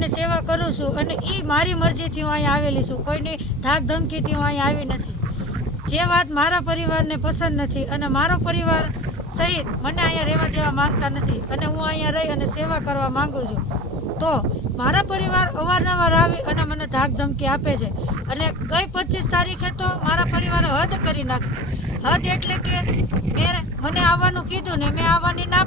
અને સેવા કરું છું અને એ મારી મરજીથી હું અહીંયા આવેલી છું, કોઈની ધાક ધમકીથી હું અહીંયા આવી નથી. જે વાત મારા પરિવારને પસંદ નથી અને મારો પરિવાર સહિત મને અહીંયા રહેવા દેવા માંગતા નથી અને હું અહીંયા રહી અને સેવા કરવા માંગુ છું, તો મારા પરિવાર અવારનવાર આવી અને મને ધાક ધમકી આપે છે. અને ગઈ 25 તારીખે તો મારા પરિવારે હદ કરી નાખી. હદ એટલે કે મને આવવાનું કીધું ને મેં આવવાની ના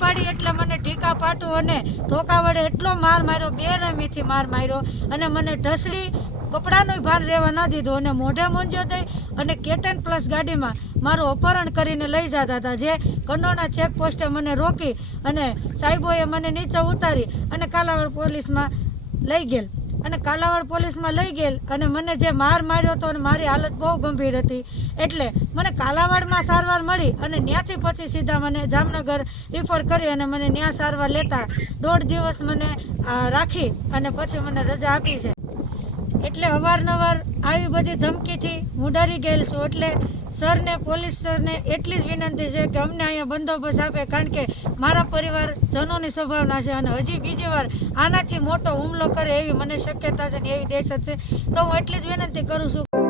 પાડી એટલે મને ઢીકા પાટું અને ધોકા વડે એટલો માર માર્યો, બેરહેમીથી માર માર્યો અને મને ઢસડી કપડાનું ભાન રહેવા ન દીધું અને મોઢે મૂંઝ્યો દઈ અને કેટન પ્લસ ગાડીમાં મારું અપહરણ કરીને લઈ જતા હતા. જે કંડોળા ચેકપોસ્ટે મને રોકી અને સાહેબોએ મને નીચે ઉતારી અને કાલાવાડ પોલીસમાં લઈ ગયેલ અને મને જે માર માર્યો હતો અને મારી હાલત બહુ ગંભીર હતી એટલે મને કાલાવાડમાં સારવાર મળી અને ત્યાંથી પછી સીધા મને જામનગર રિફર કરી અને મને ત્યાં સારવાર લેતા 1.5 દિવસ મને રાખી અને પછી મને રજા આપી છે. એટલે અવારનવાર આવી બધી ધમકીથી હું ડરી ગયેલ છું. એટલે સરને, પોલીસ સરને એટલી જ વિનંતી છે કે અમને અહીંયા બંદોબસ્ત આપે, કારણ કે મારા પરિવારજનોની સંભાવના છે અને હજી બીજી વાર આનાથી મોટો હુમલો કરે એવી મને શક્યતા છે ને એવી દહેશત છે. તો હું એટલી જ વિનંતી કરું છું.